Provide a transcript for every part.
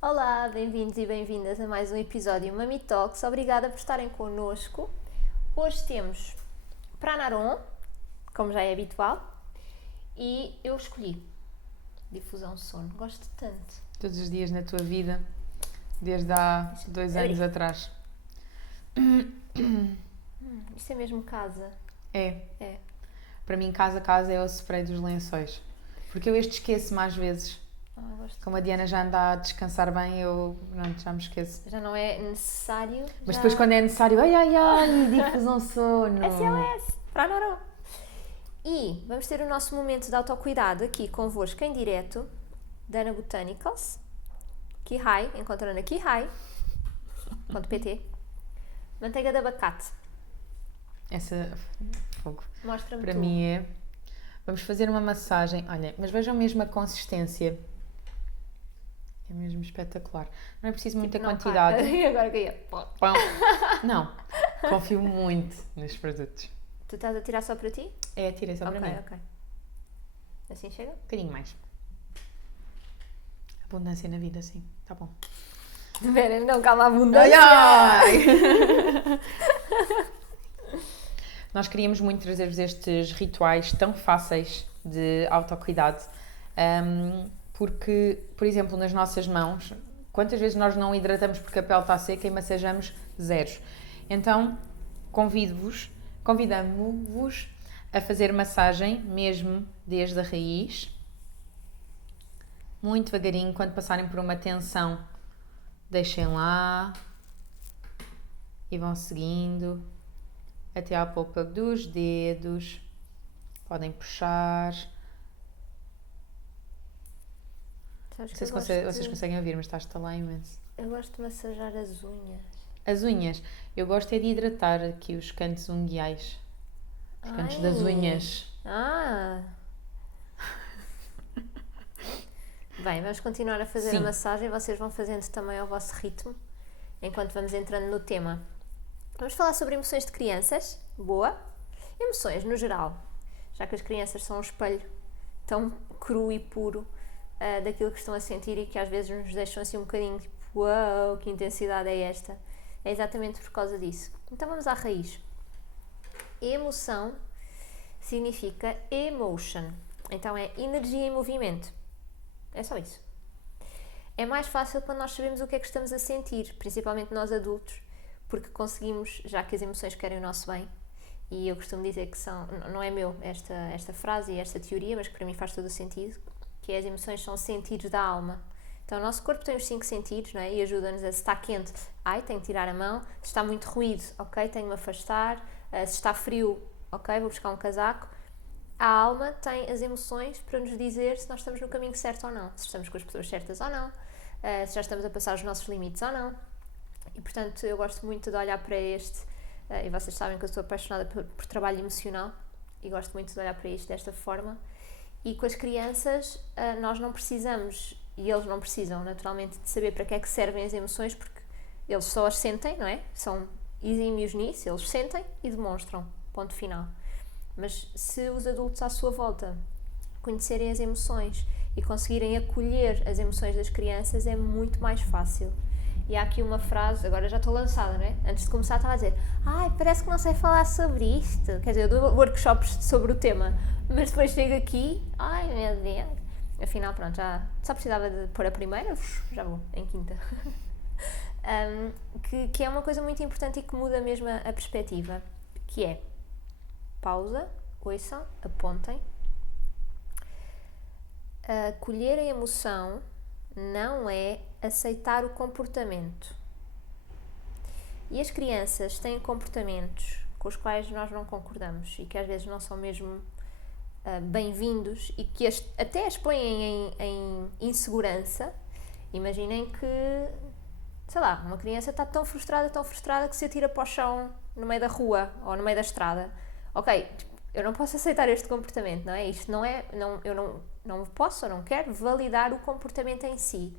Olá, bem-vindos e bem-vindas a mais um episódio Mami Talks. Obrigada por estarem connosco. Hoje temos Pranarom, como já é habitual, e eu escolhi Difusão Sono. Gosto tanto. Todos os dias na tua vida, desde há 2 anos atrás. Isto é mesmo casa. É. É. Para mim, casa é o spray dos lençóis. Porque eu esqueço-me às vezes. Gosto. Como a Diana já anda a descansar bem, eu já me esqueço. Já não é necessário. Mas depois quando é necessário, ai, difusão sono. SOS, Pranarom. E vamos ter o nosso momento de autocuidado aqui convosco em direto, Dana Botanicals, Kihai, encontrando a Kihai.pt, manteiga de abacate. Essa, fogo. Mostra-me Para tu. mim é... Vamos fazer uma massagem. Olha, mas vejam mesmo a consistência. É mesmo espetacular. Não é preciso muita Não, quantidade. E agora que ia. Pão. Não, confio muito nos produtos. Tu estás a tirar só para ti? É, tirei só para mim. Ok. Assim chega? Um bocadinho mais. Abundância na vida, sim. Tá bom. Vera, não, calma, a abundância. Nós queríamos muito trazer-vos estes rituais tão fáceis de autocuidado. Porque, por exemplo, nas nossas mãos, quantas vezes nós não hidratamos porque a pele está seca e massajamos zeros? Então, convidamos-vos a fazer massagem, mesmo desde a raiz, muito devagarinho, quando passarem por uma tensão, deixem lá e vão seguindo até à polpa dos dedos, podem puxar. Não sei se vocês conseguem ouvir, mas está a estalar imenso. Eu gosto de massajar as unhas. As unhas, eu gosto é de hidratar aqui os cantos unguiais, os cantos das unhas. Bem, vamos continuar a fazer Sim. a massagem, vocês vão fazendo também ao vosso ritmo, enquanto vamos entrando no tema. Vamos falar sobre emoções de crianças, boa. Emoções no geral, já que as crianças são um espelho tão cru e puro daquilo que estão a sentir e que às vezes nos deixam assim um bocadinho tipo, uau, que intensidade é esta? É exatamente por causa disso. Então vamos à raiz. Emoção significa emotion, então é energia em movimento. É só isso. É mais fácil quando nós sabemos o que é que estamos a sentir, principalmente nós adultos, porque conseguimos, já que as emoções querem o nosso bem, e eu costumo dizer que são, não é meu esta frase e esta teoria, mas que para mim faz todo o sentido, que as emoções são sentidos da alma. Então o nosso corpo tem os 5 sentidos, não é? E ajuda-nos a, se está quente, tenho que tirar a mão, se está muito ruído, ok, tenho que me afastar, se está frio, ok, vou buscar um casaco. A alma tem as emoções para nos dizer se nós estamos no caminho certo ou não, se estamos com as pessoas certas ou não, se já estamos a passar os nossos limites ou não. E portanto eu gosto muito de olhar para este, e vocês sabem que eu sou apaixonada por trabalho emocional e gosto muito de olhar para isto desta forma. E com as crianças nós não precisamos, e eles não precisam naturalmente, de saber para que é que servem as emoções, porque eles só as sentem, não é? São exímios nisso, eles sentem e demonstram, ponto final. Mas se os adultos à sua volta conhecerem as emoções e conseguirem acolher as emoções das crianças, é muito mais fácil. E há aqui uma frase, agora já estou lançada, não é? Antes de começar estava a dizer parece que não sei falar sobre isto. Quer dizer, eu dou workshops sobre o tema, mas depois chego aqui, meu Deus. Afinal, pronto, já só precisava de pôr a primeira, já vou, em quinta. Que é uma coisa muito importante e que muda mesmo a perspectiva, que é pausa, ouçam, apontem. Acolher a emoção não é aceitar o comportamento. E as crianças têm comportamentos com os quais nós não concordamos e que às vezes não são mesmo bem-vindos e que até as põem em insegurança. Imaginem que, sei lá, uma criança está tão frustrada que se atira para o chão no meio da rua ou no meio da estrada. Ok, eu não posso aceitar este comportamento, não é? Isto não é, eu não posso ou não quero validar o comportamento em si.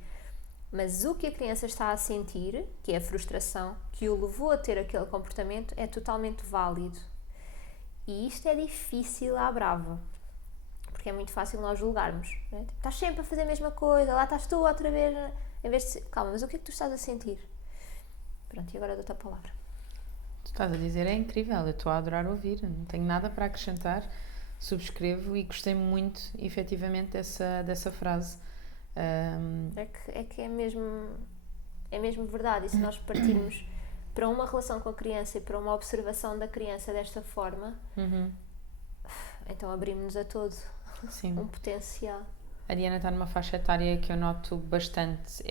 Mas o que a criança está a sentir, que é a frustração que o levou a ter aquele comportamento, é totalmente válido. E isto é difícil à brava. Porque que é muito fácil nós julgarmos. Não é? Tipo, estás sempre a fazer a mesma coisa, lá estás tu outra vez, em vez de... Calma, mas o que é que tu estás a sentir? Pronto, e agora dou-te a palavra. Tu estás a dizer, é incrível, eu estou a adorar ouvir, não tenho nada para acrescentar, subscrevo e gostei muito, efetivamente, dessa frase. É que é mesmo verdade, e se nós partirmos para uma relação com a criança e para uma observação da criança desta forma, então abrimos-nos a todo Sim. um potencial. A Diana está numa faixa etária que eu noto bastante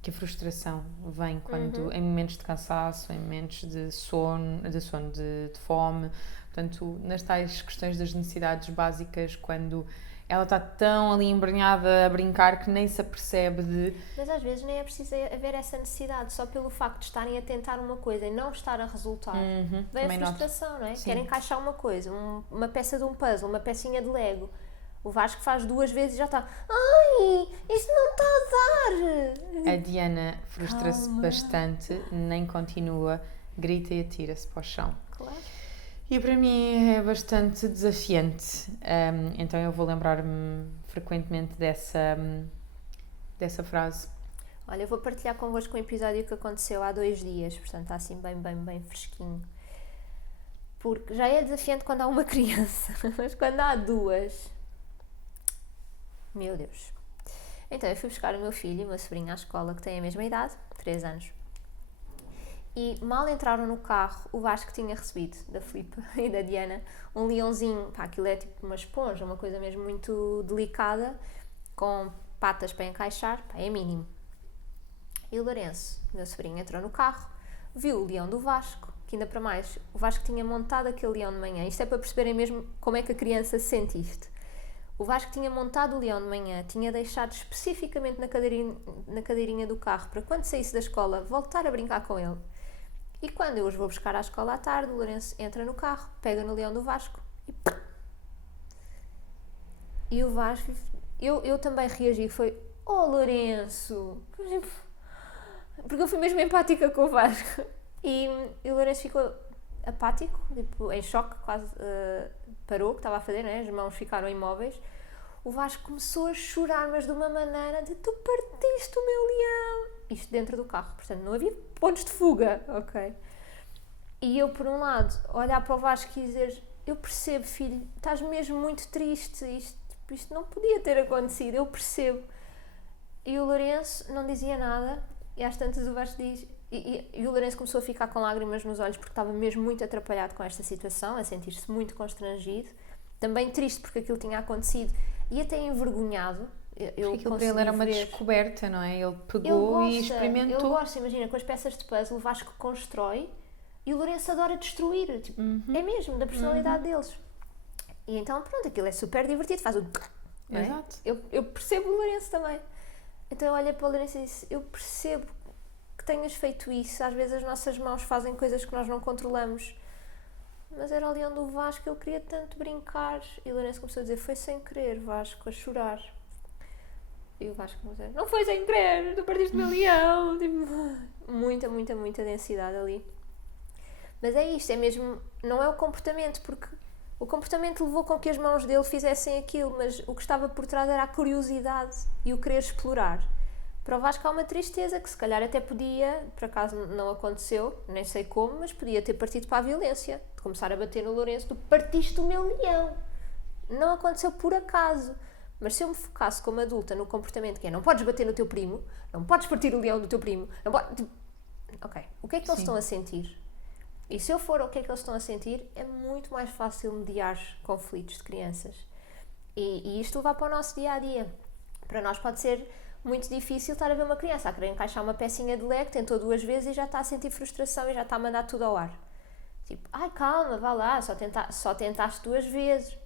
que a frustração vem quando em momentos de cansaço, em momentos de sono, de fome, portanto, nas tais questões das necessidades básicas, quando ela está tão ali embrenhada a brincar que nem se apercebe de... Mas às vezes nem é preciso haver essa necessidade, só pelo facto de estarem a tentar uma coisa e não estar a resultar, vem a frustração, não é? Querem encaixar uma coisa, uma peça de um puzzle, uma pecinha de Lego. O Vasco faz 2 vezes e já está, ai, isto não está a dar. A Diana frustra-se bastante, nem continua, grita e atira-se para o chão. Claro. E para mim é bastante desafiante, então eu vou lembrar-me frequentemente dessa frase. Olha, eu vou partilhar convosco um episódio que aconteceu há 2 dias, portanto está assim bem fresquinho. Porque já é desafiante quando há uma criança, mas quando há 2... Meu Deus. Então, eu fui buscar o meu filho e o meu sobrinho à escola, que têm a mesma idade, 3 anos. E mal entraram no carro, o Vasco tinha recebido da Filipe e da Diana um leãozinho. Pá, aquilo é tipo uma esponja, uma coisa mesmo muito delicada, com patas para encaixar, pá, é mínimo. E o Lourenço, meu sobrinho, entrou no carro, viu o leão do Vasco, que ainda para mais, o Vasco tinha montado aquele leão de manhã. Isto é para perceberem mesmo como é que a criança sente isto. O Vasco tinha montado o leão de manhã, tinha deixado especificamente na cadeirinha do carro para quando saísse da escola voltar a brincar com ele. E quando eu os vou buscar à escola à tarde, o Lourenço entra no carro, pega no leão do Vasco e o Vasco... Eu também reagi, foi, oh Lourenço! Porque eu fui mesmo empática com o Vasco. E o Lourenço ficou apático, tipo, em choque, quase... parou o que estava a fazer, né? As mãos ficaram imóveis. O Vasco começou a chorar, mas de uma maneira de tu partiste o meu leão. Isto dentro do carro, portanto não havia pontos de fuga, ok? E eu, por um lado, olhar para o Vasco e dizer, eu percebo, filho, estás mesmo muito triste, isto não podia ter acontecido, eu percebo. E o Lourenço não dizia nada, e às tantas o Vasco diz... E o Lourenço começou a ficar com lágrimas nos olhos porque estava mesmo muito atrapalhado com esta situação, a sentir-se muito constrangido, também triste porque aquilo tinha acontecido e até envergonhado. Porque aquilo para ele era uma descoberta, não é? Ele pegou e experimentou. Ele gosta, imagina, com as peças de puzzle, o Vasco constrói e o Lourenço adora destruir. Tipo, é mesmo, da personalidade deles. E então, pronto, aquilo é super divertido, faz o... Não é? Exato. Eu percebo o Lourenço também. Então eu olhei para o Lourenço e disse, eu percebo que tenhas feito isso, às vezes as nossas mãos fazem coisas que nós não controlamos, mas era ali onde o Vasco, ele queria tanto brincar, e o Lourenço começou a dizer, foi sem querer, Vasco, a chorar. E o Vasco começou a dizer, não foi sem querer, tu perdeste o meu leão. Tipo, muita densidade ali. Mas é isto, é mesmo, não é o comportamento, porque o comportamento levou com que as mãos dele fizessem aquilo, mas o que estava por trás era a curiosidade e o querer explorar. Para o Vasco há uma tristeza que se calhar até podia, por acaso não aconteceu, nem sei como, mas podia ter partido para a violência, de começar a bater no Lourenço, tu partiste o meu leão. Não aconteceu por acaso, mas se eu me focasse como adulta no comportamento que é, não podes bater no teu primo, não podes partir o leão do teu primo, não podes... Ok, o que é que eles estão a sentir? E se eu for o que é que eles estão a sentir, é muito mais fácil mediar conflitos de crianças. E isto levar para o nosso dia-a-dia. Para nós pode ser muito difícil estar a ver uma criança a querer encaixar uma pecinha de Lego, tentou 2 vezes e já está a sentir frustração e já está a mandar tudo ao ar. Tipo, ai calma, vá lá, só tentaste 2 vezes.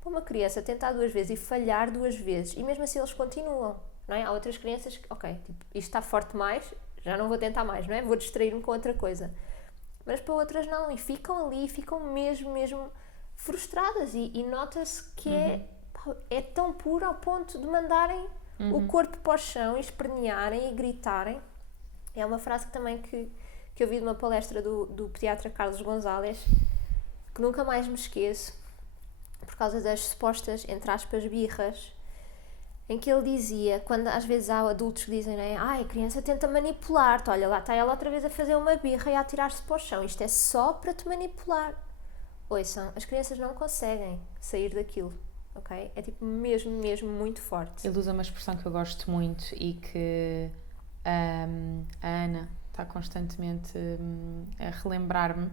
Para uma criança tentar 2 vezes e falhar 2 vezes, e mesmo assim eles continuam, não é? Há outras crianças que, ok, tipo, isto está forte demais, já não vou tentar mais, não é? Vou distrair-me com outra coisa. Mas para outras não, e ficam ali, ficam mesmo frustradas, e nota-se que é tão puro ao ponto de mandarem o corpo para o chão e espernearem e gritarem. É uma frase que também que eu vi de uma palestra do pediatra Carlos Gonzalez, que nunca mais me esqueço, por causa das supostas, entre aspas, birras, em que ele dizia, quando às vezes há adultos que dizem, né, ai, a criança tenta manipular-te, olha, lá está ela outra vez a fazer uma birra e a atirar-se para o chão, isto é só para te manipular. Ouçam, as crianças não conseguem sair daquilo, ok? É tipo mesmo muito forte. Ele usa uma expressão que eu gosto muito e que a Ana está constantemente a relembrar-me,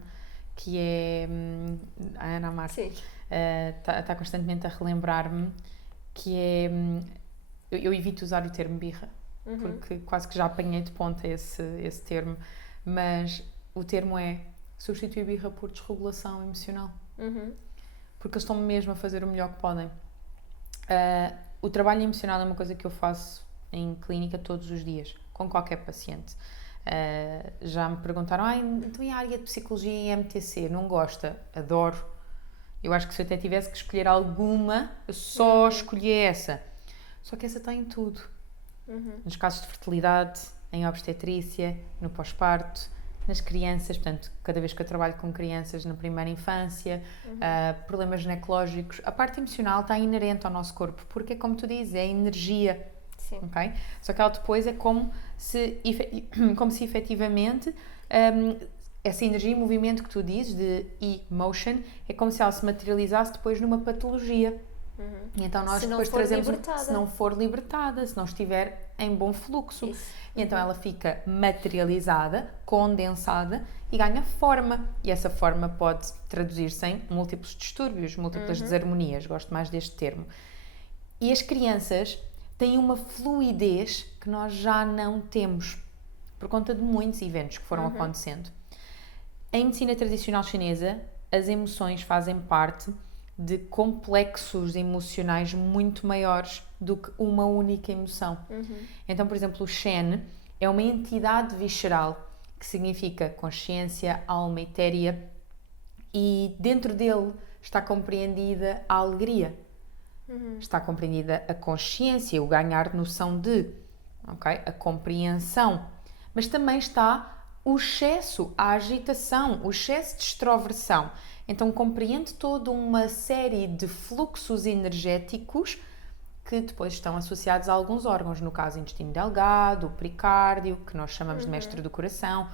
que é a Ana Amar. Sim. Está constantemente a relembrar-me que é eu evito usar o termo birra, porque quase que já apanhei de ponta esse termo, mas o termo é substituir birra por desregulação emocional, porque eles estão mesmo a fazer o melhor que podem. O trabalho emocional é uma coisa que eu faço em clínica todos os dias, com qualquer paciente. Já me perguntaram, então e a área de psicologia e MTC? Não gosta? Adoro. Eu acho que se eu até tivesse que escolher alguma, eu só escolhi essa. Só que essa está em tudo. Nos casos de fertilidade, em obstetrícia, no pós-parto, nas crianças, portanto, cada vez que eu trabalho com crianças na primeira infância, problemas ginecológicos, a parte emocional está inerente ao nosso corpo, porque é como tu dizes, é energia. Sim. Okay? Só que ela depois é como se efetivamente essa energia e movimento que tu dizes de emotion é como se ela se materializasse depois numa patologia. E então nós depois trazemos se não for libertada, se não estiver em bom fluxo. Isso. E então ela fica materializada, condensada e ganha forma. E essa forma pode traduzir-se em múltiplos distúrbios, múltiplas desarmonias. Gosto mais deste termo. E as crianças têm uma fluidez que nós já não temos por conta de muitos eventos que foram acontecendo. Em medicina tradicional chinesa, as emoções fazem parte de complexos emocionais muito maiores do que uma única emoção. Então, por exemplo, o Shen é uma entidade visceral, que significa consciência, alma e téria, e dentro dele está compreendida a alegria, está compreendida a consciência, o ganhar noção de, okay? A compreensão, mas também está o excesso, a agitação, o excesso de extroversão. Então compreende toda uma série de fluxos energéticos que depois estão associados a alguns órgãos, no caso o intestino delgado, o pericárdio, que nós chamamos de mestre do coração,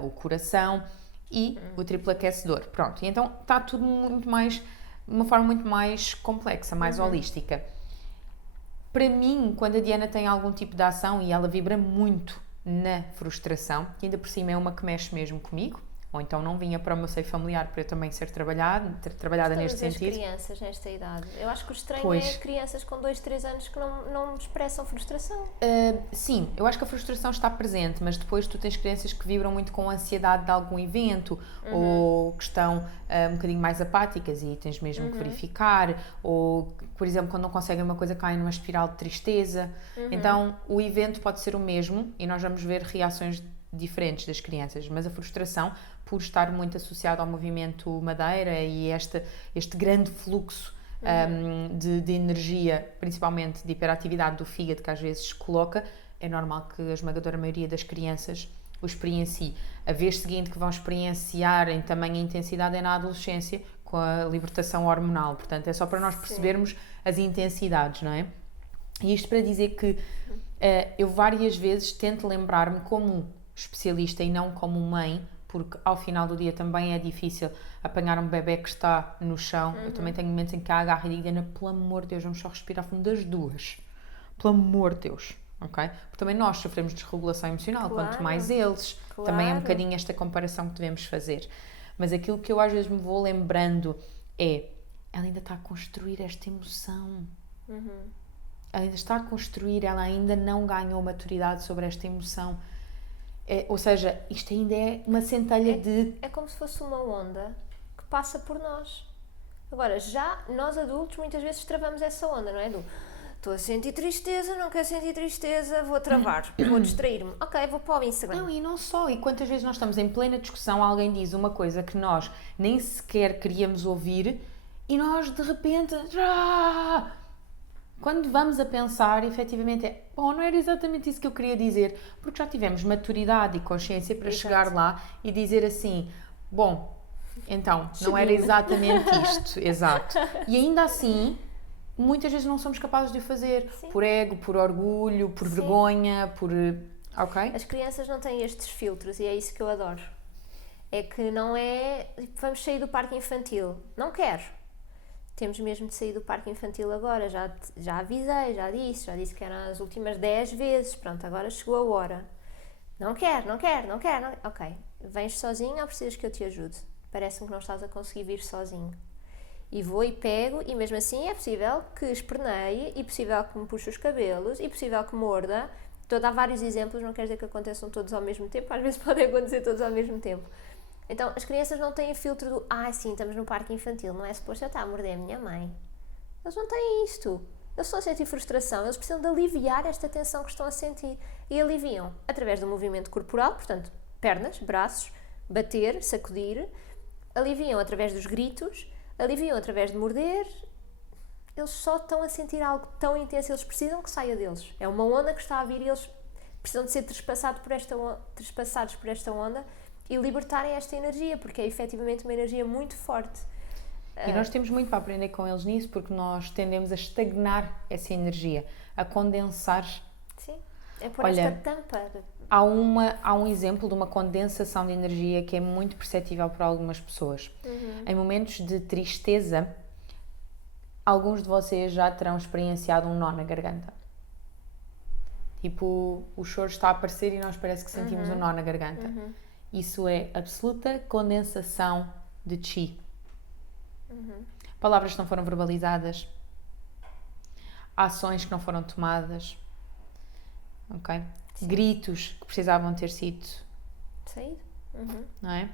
o coração e o triplo aquecedor. Pronto, e então está tudo muito mais, de uma forma muito mais complexa, mais holística. Para mim, quando a Diana tem algum tipo de ação e ela vibra muito na frustração, que ainda por cima é uma que mexe mesmo comigo, ou então não vinha para o meu seio familiar para eu também ter trabalhada neste sentido. As crianças nesta idade. Eu acho que o estranho é crianças com 2, 3 anos que não expressam frustração. Sim, eu acho que a frustração está presente, mas depois tu tens crianças que vibram muito com a ansiedade de algum evento, ou que estão um bocadinho mais apáticas e tens mesmo que verificar, ou, por exemplo, quando não conseguem uma coisa caem numa espiral de tristeza. Então, o evento pode ser o mesmo e nós vamos ver reações diferentes das crianças, mas a frustração, por estar muito associado ao movimento madeira e este grande fluxo de energia, principalmente de hiperatividade do fígado que às vezes se coloca, é normal que a esmagadora maioria das crianças o experiencie. A vez seguinte que vão experienciar em tamanha intensidade é na adolescência, com a libertação hormonal. Portanto, é só para nós percebermos as intensidades, não é? E isto para dizer que eu várias vezes tento lembrar-me como especialista e não como mãe, porque ao final do dia também é difícil apanhar um bebê que está no chão. Eu também tenho momentos em que a agarro e digo, Diana, pelo amor de Deus, vamos só respirar fundo das duas. Pelo amor de Deus, ok? Porque também nós sofremos desregulação emocional, quanto mais eles. Também é um bocadinho esta comparação que devemos fazer. Mas aquilo que eu às vezes me vou lembrando é, ela ainda está a construir esta emoção. Ela ainda está a construir, ela ainda não ganhou maturidade sobre esta emoção. Ou seja, isto ainda é uma centelha de... É como se fosse uma onda que passa por nós. Agora, já nós adultos muitas vezes travamos essa onda, não é? Estou a sentir tristeza, não quero sentir tristeza, vou travar, vou distrair-me. Ok, vou para o Instagram. Não, e não só. E quantas vezes nós estamos em plena discussão, alguém diz uma coisa que nós nem sequer queríamos ouvir e nós, de repente... Quando vamos a pensar, efetivamente não era exatamente isso que eu queria dizer, porque já tivemos maturidade e consciência para chegar lá e dizer assim, Então, não era exatamente isto, exato. E ainda assim, muitas vezes não somos capazes de o fazer. Sim. Por ego, por orgulho, por vergonha, por... Ok? As crianças não têm estes filtros e é isso que eu adoro. É que não é, vamos sair do parque infantil. Não quero. Temos mesmo de sair do parque infantil agora. Já avisei, já disse que eram as últimas 10 vezes. Pronto, agora chegou a hora. Não quero. Ok, vens sozinho ou precisas que eu te ajude? Parece-me que não estás a conseguir vir sozinho. E vou e pego, e mesmo assim é possível que esperneie, e possível que me puxe os cabelos, e possível que morda. Estou a dar vários exemplos, não quer dizer que aconteçam todos ao mesmo tempo, às vezes podem acontecer todos ao mesmo tempo. Então, as crianças não têm filtro do sim, estamos no parque infantil, não é suposto eu estar a morder a minha mãe. Eles não têm isto. Eles estão a sentir frustração, eles precisam de aliviar esta tensão que estão a sentir. E aliviam através do movimento corporal, portanto, pernas, braços, bater, sacudir. Aliviam através dos gritos, aliviam através de morder. Eles só estão a sentir algo tão intenso, eles precisam que saia deles. É uma onda que está a vir e eles precisam de ser trespassados por esta onda e libertarem esta energia, porque é efetivamente uma energia muito forte. E nós temos muito para aprender com eles nisso, porque nós tendemos a estagnar essa energia, a condensar. Sim, é por esta tampa. Há um exemplo de uma condensação de energia que é muito perceptível para algumas pessoas. Em momentos de tristeza, alguns de vocês já terão experienciado um nó na garganta. Tipo, o choro está a aparecer e nós parece que sentimos um nó na garganta. Isso é absoluta condensação de chi. Palavras que não foram verbalizadas, ações que não foram tomadas, ok? Sim. Gritos que precisavam ter sido Saído. não é?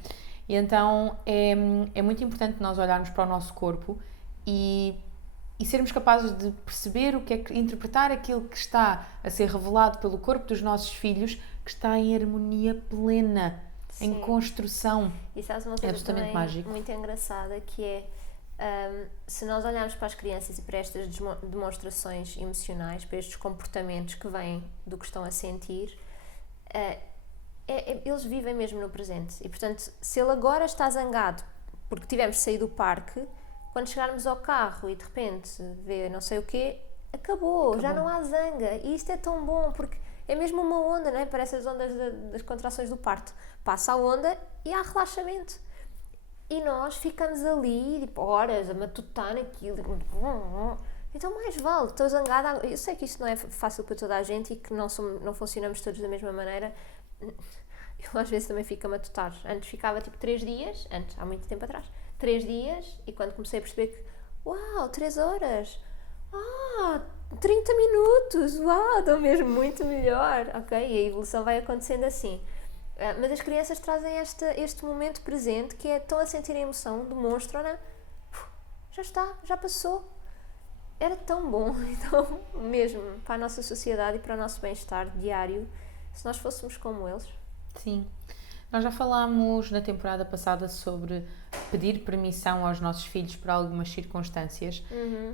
E então é muito importante nós olharmos para o nosso corpo e sermos capazes de perceber interpretar aquilo que está a ser revelado pelo corpo dos nossos filhos, que está em harmonia plena, em construção. E sabes uma coisa absolutamente também mágico. muito engraçada, que é se nós olharmos para as crianças e para estas demonstrações emocionais, para estes comportamentos que vêm do que estão a sentir, eles vivem mesmo no presente. E portanto, se ele agora está zangado porque tivemos de sair do parque, quando chegarmos ao carro e de repente vê não sei o quê, acabou. Já não há zanga. E isto é tão bom, porque é mesmo uma onda, não é? Parece as ondas das contrações do parto. Passa a onda e há relaxamento. E nós ficamos ali, tipo, horas a matutar naquilo. Então mais vale, estou zangada. Eu sei que isto não é fácil para toda a gente e que não funcionamos todos da mesma maneira. Eu às vezes também fico a matutar. Antes ficava tipo 3 dias, há muito tempo atrás, 3 dias, e quando comecei a perceber que, 3 horas, 30 minutos, estou mesmo muito melhor, ok? E a evolução vai acontecendo assim. Mas as crianças trazem este momento presente, que é, estão a sentir a emoção, demonstram-na, já está, já passou. Era tão bom, então, mesmo para a nossa sociedade e para o nosso bem-estar diário, se nós fôssemos como eles. Sim. Nós já falámos na temporada passada sobre pedir permissão aos nossos filhos para algumas circunstâncias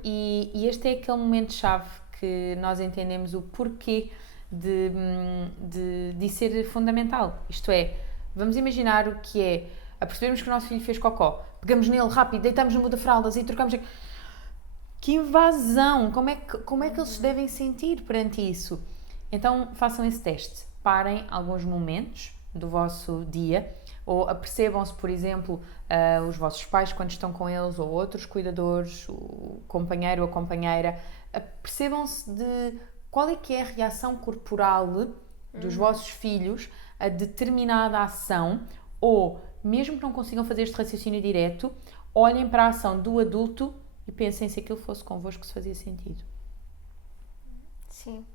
e este é aquele momento-chave que nós entendemos o porquê de ser fundamental. Isto é, vamos imaginar o que é a percebermos que o nosso filho fez cocó, pegamos nele rápido, deitamos no muda-fraldas e trocamos. Que invasão! Como é que eles se devem sentir perante isso? Então façam esse teste. Parem alguns momentos do vosso dia ou apercebam-se, por exemplo, os vossos pais quando estão com eles ou outros cuidadores, o companheiro ou a companheira, apercebam-se de qual é que é a reação corporal dos vossos filhos a determinada ação, ou mesmo que não consigam fazer este raciocínio direto, olhem para a ação do adulto e pensem se aquilo fosse convosco se fazia sentido. Sim.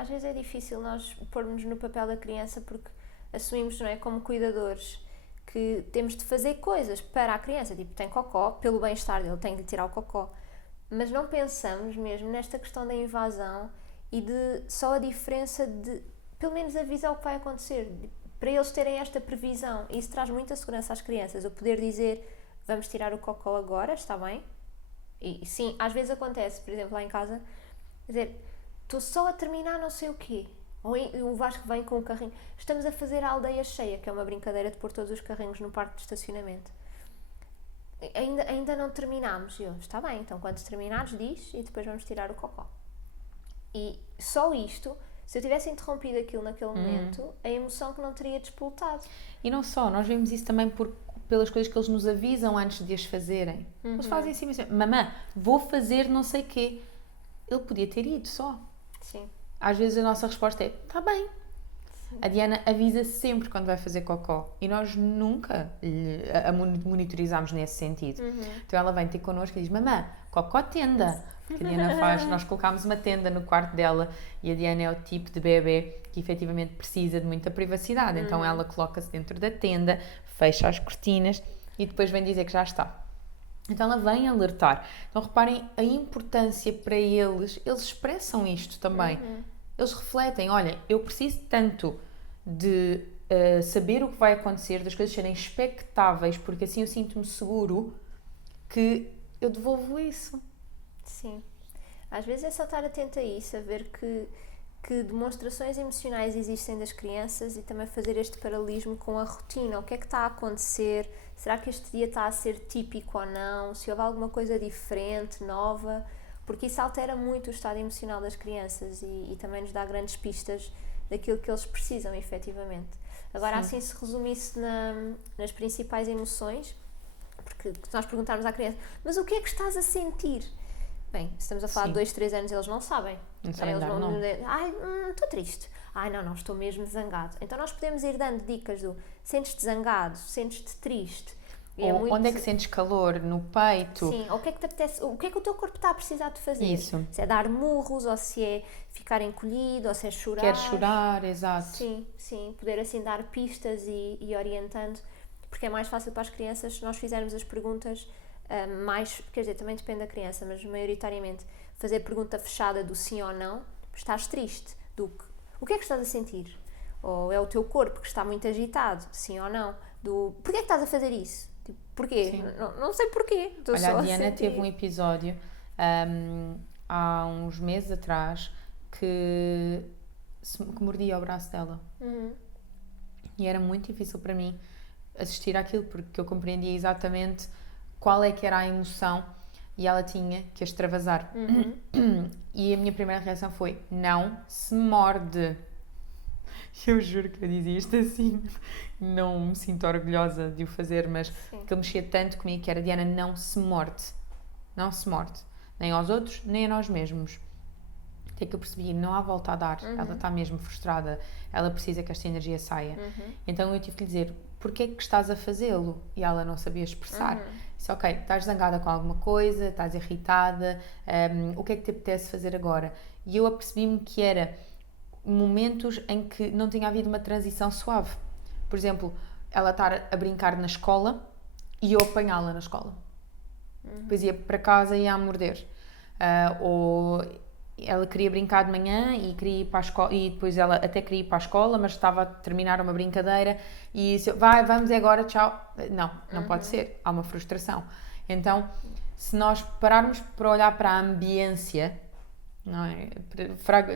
Às vezes é difícil nós pormos no papel da criança porque assumimos, não é, como cuidadores, que temos de fazer coisas para a criança, tipo, tem cocó, pelo bem-estar dele, tem de tirar o cocó. Mas não pensamos mesmo nesta questão da invasão e de só a diferença de, pelo menos, avisar o que vai acontecer, para eles terem esta previsão. E isso traz muita segurança às crianças, o poder dizer, vamos tirar o cocó agora, está bem? E sim, às vezes acontece, por exemplo, lá em casa, dizer, estou só a terminar não sei o quê. Ou o Vasco vem com o carrinho. Estamos a fazer a aldeia cheia, que é uma brincadeira de pôr todos os carrinhos no parque de estacionamento. Ainda não terminámos. E eu, está bem, então quando terminares diz e depois vamos tirar o cocó. E só isto, se eu tivesse interrompido aquilo naquele momento, a emoção que não teria despoltado. E não só, nós vemos isso também pelas coisas que eles nos avisam antes de as fazerem. Eles fazem assim, mamã, vou fazer não sei o quê. Ele podia ter ido só. Sim. Às vezes a nossa resposta é, está bem. Sim. A Diana avisa sempre quando vai fazer cocó e nós nunca a monitorizamos nesse sentido. Então ela vem ter connosco e diz, mamã, cocó tenda. Porque a Diana faz, nós colocámos uma tenda no quarto dela e a Diana é o tipo de bebê que efetivamente precisa de muita privacidade. Então ela coloca-se dentro da tenda, fecha as cortinas e depois vem dizer que já está. Então ela vem alertar. Então reparem a importância para eles expressam isto também. Eles refletem, olha, eu preciso tanto de saber o que vai acontecer, das coisas serem expectáveis, porque assim eu sinto-me seguro, que eu devolvo isso. Sim. Às vezes é só estar atento a isso, a ver que demonstrações emocionais existem das crianças e também fazer este paralelismo com a rotina. O que é que está a acontecer? Será que este dia está a ser típico ou não? Se houve alguma coisa diferente, nova? Porque isso altera muito o estado emocional das crianças e também nos dá grandes pistas daquilo que eles precisam, efetivamente. Agora, assim, se resumisse nas principais emoções, porque se nós perguntarmos à criança, mas o que é que estás a sentir? Bem, se estamos a falar de 2, 3 anos, eles não sabem. Não sabem eles dar, não. Ai, estou triste. Ai, não, estou mesmo zangado. Então nós podemos ir dando dicas do sentes-te zangado, sentes-te triste. Ou onde é que sentes calor? No peito? Sim, ou o que é que te apetece, o que é que o teu corpo está a precisar de fazer? Isso. Se é dar murros, ou se é ficar encolhido, ou se é chorar. Quer chorar, exato. Sim, poder assim dar pistas e orientando, porque é mais fácil para as crianças se nós fizermos as perguntas mais, quer dizer, também depende da criança, mas maioritariamente fazer pergunta fechada do sim ou não. Estás triste? O que é que estás a sentir? Ou é o teu corpo que está muito agitado? Sim ou não? Porquê é que estás a fazer isso? Tipo, porquê? Não sei porquê. Olha, a Diana teve um episódio há uns meses atrás que mordia o braço dela. E era muito difícil para mim assistir àquilo, porque eu compreendia exatamente qual é que era a emoção e ela tinha que extravasar. E a minha primeira reação foi, não se morde. Eu juro que eu dizia isto assim, não me sinto orgulhosa de o fazer, mas que ele mexia tanto comigo que era, Diana, não se morde. Não se morde. Nem aos outros, nem a nós mesmos. Até que eu percebi, não há volta a dar. Ela está mesmo frustrada. Ela precisa que esta energia saia. Então eu tive que lhe dizer, porquê é que estás a fazê-lo? E ela não sabia expressar. Disse, ok, estás zangada com alguma coisa, estás irritada, o que é que te apetece fazer agora? E eu apercebi-me que era momentos em que não tinha havido uma transição suave. Por exemplo, ela estar a brincar na escola e eu apanhá-la na escola. Depois ia para casa e ia a morder. Ou ela queria brincar de manhã e queria ir para a escola, e depois ela até queria ir para a escola, mas estava a terminar uma brincadeira e disse, vamos agora, tchau. Não pode ser. Há uma frustração. Então, se nós pararmos para olhar para a ambiência, não é?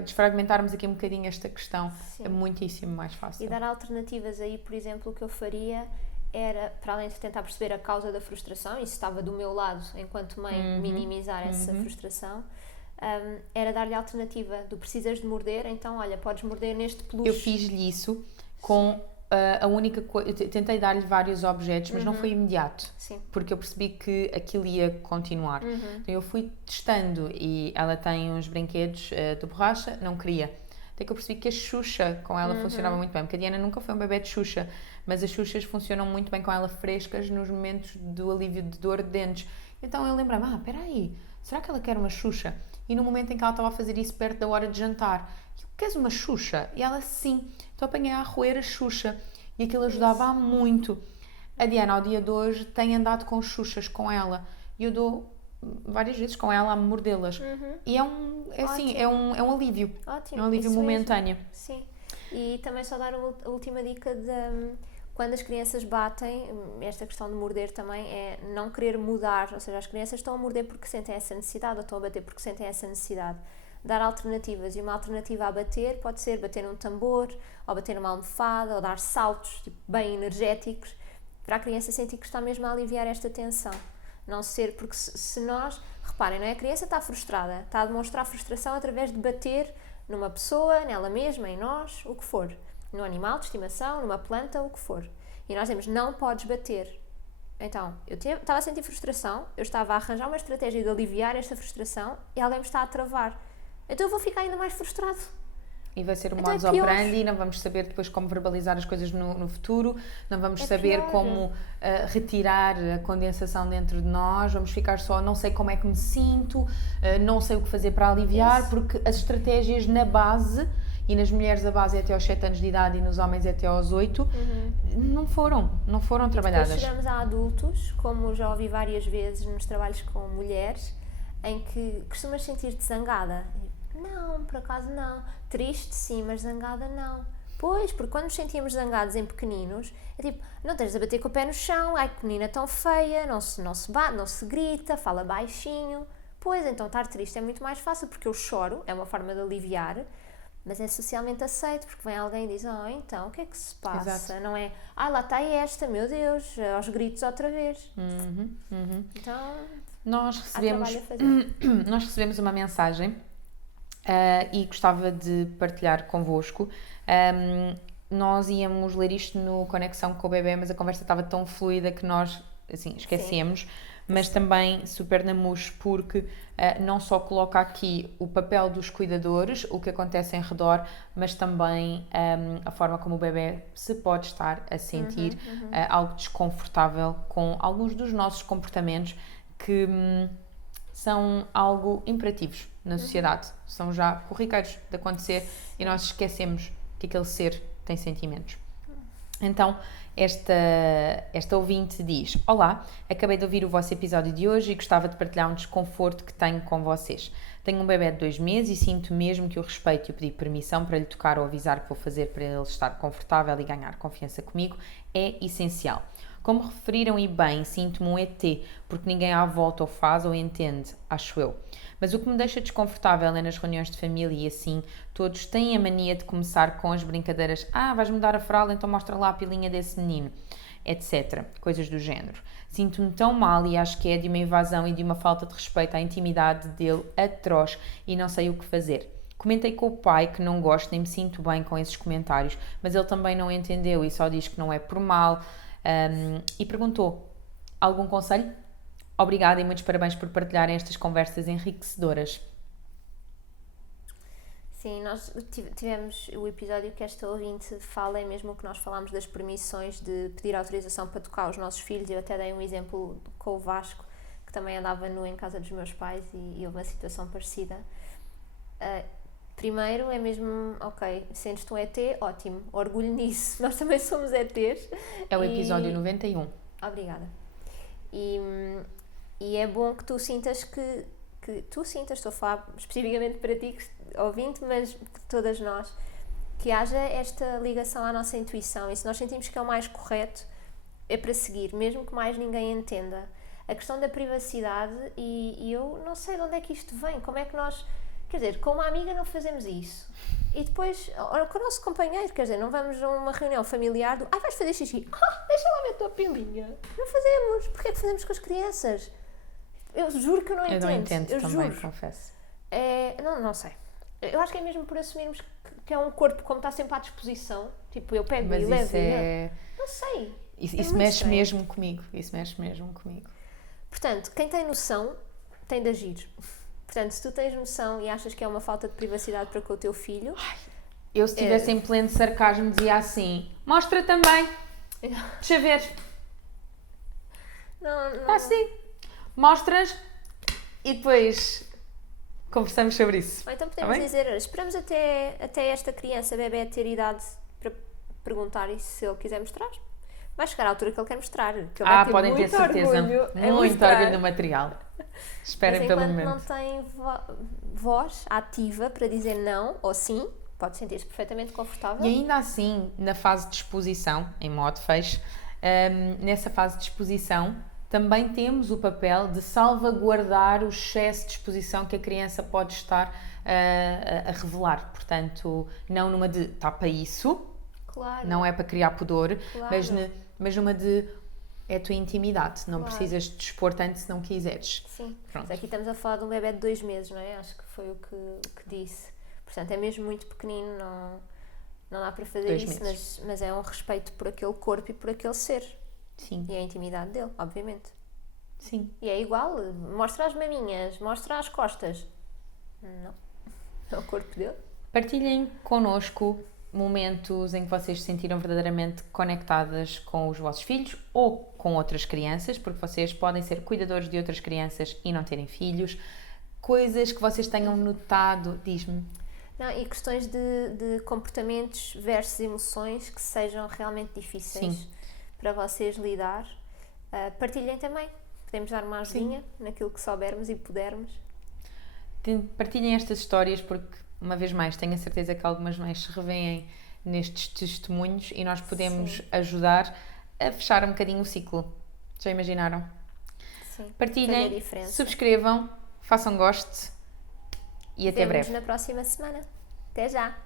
Desfragmentarmos aqui um bocadinho esta questão, é muitíssimo mais fácil. E dar alternativas aí, por exemplo, o que eu faria era, para além de tentar perceber a causa da frustração, e se estava do meu lado, enquanto mãe, minimizar essa frustração, era dar-lhe a alternativa do precisas de morder, então olha, podes morder neste peluche. Eu fiz-lhe isso com a única coisa, tentei dar-lhe vários objetos, mas não foi imediato. Sim. Porque eu percebi que aquilo ia continuar. Então eu fui testando e ela tem uns brinquedos de borracha, não queria. Até que eu percebi que a Xuxa com ela funcionava muito bem, porque a Diana nunca foi um bebê de Xuxa, mas as Xuxas funcionam muito bem com ela frescas nos momentos do alívio de dor de dentes. Então eu lembrei-me, espera aí, será que ela quer uma Xuxa? E no momento em que ela estava a fazer isso perto da hora de jantar, eu, queres uma Xuxa? E ela, sim. Então apanhei a roer a Xuxa e aquilo ajudava muito. A Diana, ao dia de hoje, tem andado com Xuxas com ela e eu dou várias vezes com ela a mordê-las. E é um alívio. Ótimo. É um alívio momentâneo. Mesmo. Sim. E também só dar a última dica de quando as crianças batem, esta questão de morder também é não querer mudar, ou seja, as crianças estão a morder porque sentem essa necessidade ou estão a bater porque sentem essa necessidade. dar alternativas. E uma alternativa a bater pode ser bater num tambor, ou bater numa almofada, ou dar saltos tipo, bem energéticos, para a criança sentir que está mesmo a aliviar esta tensão. Não ser, porque se nós, reparem, não é? A criança está frustrada, está a demonstrar frustração através de bater numa pessoa, nela mesma, em nós, o que for. No animal de estimação, numa planta, o que for. E nós dizemos, não podes bater. Então, eu estava a sentir frustração, eu estava a arranjar uma estratégia de aliviar esta frustração e alguém me está a travar. Então eu vou ficar ainda mais frustrado. E vai ser o Então modus operandi, não vamos saber depois como verbalizar as coisas no futuro, não vamos saber pior. como retirar a condensação dentro de nós, vamos ficar só, não sei como é que me sinto, não sei o que fazer para aliviar, Isso. porque as estratégias na base, e nas mulheres a base é até aos 7 anos de idade e nos homens é até aos 8, não foram trabalhadas. Depois chegamos a adultos, como já ouvi várias vezes nos trabalhos com mulheres, em que costumas sentir-te zangada. Não, por acaso não. Triste sim, mas zangada não. Pois, porque quando nos sentíamos zangados em pequeninos, é tipo, não tens de bater com o pé no chão, ai que menina tão feia, não se bate, não se grita, fala baixinho. Pois, então estar triste é muito mais fácil, porque eu choro, é uma forma de aliviar, mas é socialmente aceito, porque vem alguém e diz, então, o que é que se passa? Exato. Não é, lá está esta, meu Deus, aos gritos outra vez. Então, Nós há trabalho a fazer. nós recebemos uma mensagem e gostava de partilhar convosco. Nós íamos ler isto no Conexão com o Bebê, mas a conversa estava tão fluida que nós assim, esquecemos. Mas também super na mousse, porque não só coloca aqui o papel dos cuidadores, o que acontece em redor, mas também a forma como o bebê se pode estar a sentir algo desconfortável com alguns dos nossos comportamentos que são algo imperativos na sociedade, são já corriqueiros de acontecer e nós esquecemos que aquele ser tem sentimentos. Então, esta ouvinte diz: Olá, acabei de ouvir o vosso episódio de hoje e gostava de partilhar um desconforto que tenho com vocês. Tenho um bebê de 2 meses e sinto mesmo que o respeito e o pedir permissão para lhe tocar ou avisar que vou fazer para ele estar confortável e ganhar confiança comigo é essencial. Como referiram e bem, sinto-me um ET, porque ninguém à volta o faz ou entende, acho eu. Mas o que me deixa desconfortável é nas reuniões de família e assim, todos têm a mania de começar com as brincadeiras vais-me dar a fralda, então mostra lá a pilinha desse menino, etc. Coisas do género. Sinto-me tão mal e acho que é de uma invasão e de uma falta de respeito à intimidade dele atroz e não sei o que fazer. Comentei com o pai que não gosto nem me sinto bem com esses comentários, mas ele também não entendeu e só diz que não é por mal e perguntou: algum conselho? Obrigada e muitos parabéns por partilharem estas conversas enriquecedoras. Sim, nós tivemos o episódio que esta ouvinte fala, é mesmo o que nós falámos das permissões de pedir autorização para tocar os nossos filhos. Eu até dei um exemplo com o Vasco, que também andava nu em casa dos meus pais e houve uma situação parecida. Primeiro é mesmo, ok, sentes-te um ET, ótimo, orgulho nisso, nós também somos ETs. É o episódio 91. Obrigada. E é bom que tu sintas estou a falar especificamente para ti, ouvinte, mas de todas nós, que haja esta ligação à nossa intuição, e se nós sentimos que é o mais correto, é para seguir, mesmo que mais ninguém entenda. A questão da privacidade, e eu não sei de onde é que isto vem, como é que nós, quer dizer, com uma amiga não fazemos isso. E depois, com o nosso companheiro, quer dizer, não vamos a uma reunião familiar do vais fazer xixi, deixa lá ver a tua pilinha. Não fazemos, porque é que fazemos com as crianças? Eu juro que eu não entendo. Eu não entendo eu também, juro. confesso. Não sei. Eu acho que é mesmo por assumirmos que é um corpo como está sempre à disposição. Tipo, eu pego e levo. Não sei. Isso mexe mesmo comigo. Isso mexe mesmo comigo. Portanto, quem tem noção tem de agir. Portanto, se tu tens noção e achas que é uma falta de privacidade para com o teu filho... Eu, se estivesse em pleno sarcasmo, dizia assim: mostra também. Deixa ver. Não. Assim. Mostras e depois conversamos sobre isso. Ou então podemos dizer, esperamos até esta criança, bebê, ter idade para perguntar isso, se ele quiser mostrar. Vai chegar à altura que ele quer mostrar. Que ele vai ter podem ter certeza. Muito orgulho no material. Esperem pelo momento. Mas enquanto não tem voz ativa para dizer não ou sim, pode sentir-se perfeitamente confortável. E ainda assim, na fase de exposição, em modo fecho, nessa fase de exposição, também temos o papel de salvaguardar o excesso de exposição que a criança pode estar a revelar. Portanto, não numa de tapa isso, Claro. não é para criar pudor, Claro. mas numa de é a tua intimidade, não Claro. precisas de expor tanto se não quiseres. Sim. Pronto. Mas aqui estamos a falar de um bebé de 2 meses, não é? Acho que foi o que disse. Portanto, é mesmo muito pequenino, não dá para fazer 2 isso, meses. mas é um respeito por aquele corpo e por aquele ser. Sim, E a intimidade dele, obviamente. sim. E é igual, mostra as maminhas, mostra as costas. Não. É o corpo dele. Partilhem connosco momentos em que vocês se sentiram verdadeiramente conectadas com os vossos filhos ou com outras crianças, porque vocês podem ser cuidadores de outras crianças e não terem filhos. Coisas que vocês tenham notado, diz-me. Não, e questões de comportamentos versus emoções que sejam realmente difíceis Sim. para vocês lidar. Partilhem também. Podemos dar uma ajudinha naquilo que soubermos e pudermos. Partilhem estas histórias porque, uma vez mais, tenho a certeza que algumas mães se revêem nestes testemunhos e nós podemos ajudar a fechar um bocadinho o ciclo. Já imaginaram? Sim. Fazer a Partilhem, diferença. subscrevam, façam gosto e até Vemo-nos breve. na próxima semana. Até já!